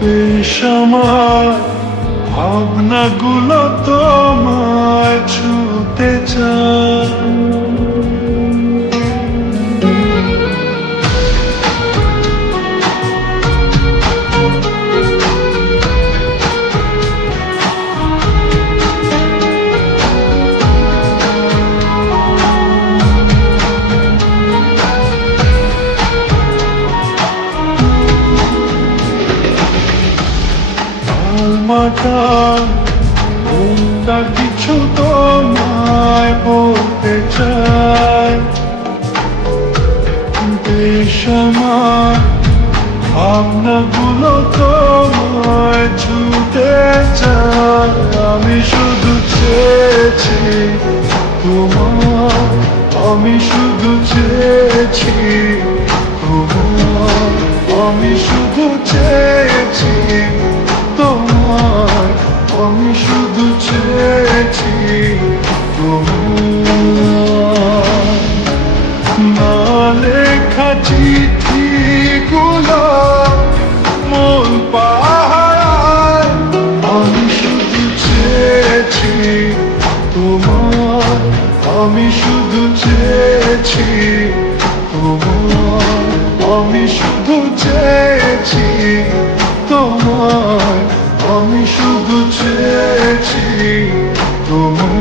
বেসামার ভাবনাগুলো তোমায় ছুতে চায়। মাটা কোনটা কিছু তোমায় বলতে চাই। বেশ আমার ভাবনাগুলো তোমায় ছুতে চাই। আমি শুধু চেয়েছি তোমার, আমি শুধু চেয়েছি তোমার, আমি শুধু চেয়েছি তোমার, আমি শুধু চেয়েছি তোমার। না লেখা চিঠিগুলো মন পাহারায়, আমি শুধু চেয়েছি তোমার, আমি শুধু চেয়েছি তোমার, আমি শুধু চেয়েছি তোমার, আমি শুধু চেয়েছি তোমার।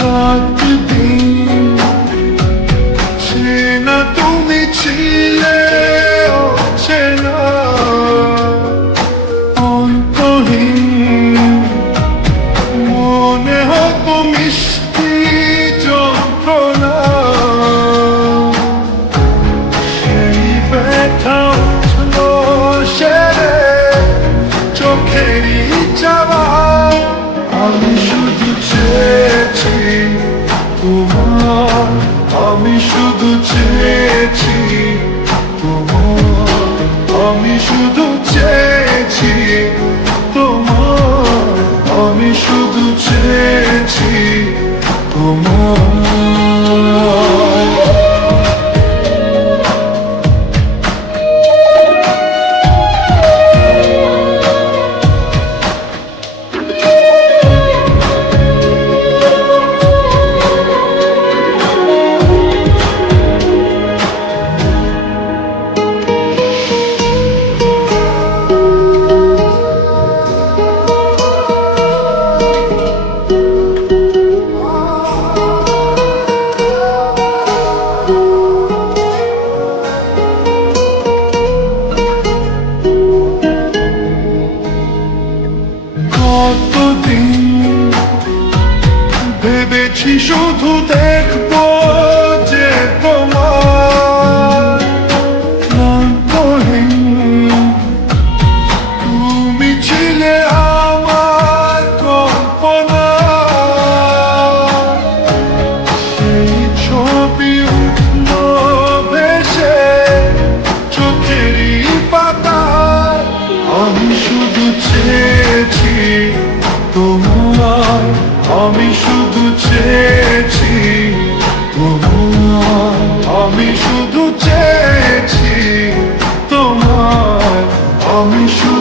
রাত দিন চেনা তুমি ছিলে অচেনা, অন্তহীন মনে হতো মিষ্টি যন্ত্রণা। সেই ব্যথা উঠলো সেরে চোখেরই চাওয়া। আমি শুধু চেয়েছি তোমার, আমি শুধু চেয়েছি তোমার, আমি শুধু চেয়েছি তোমার, আমি শুধু চেয়েছি তোমার। কতদিন ভেবেছি শুধু দেখবো যে তোমার ক্লান্তহীন তুমি ছিলে আমার কল্পনা। সেই ছবি উঠলো ভেসে চোখেরই পাতায়। আমি শুধু চেয়েছি তোমার, আমি শুধু চেয়েছি তোমার, আমি শুধু চেয়েছি তোমার, আমি শুধু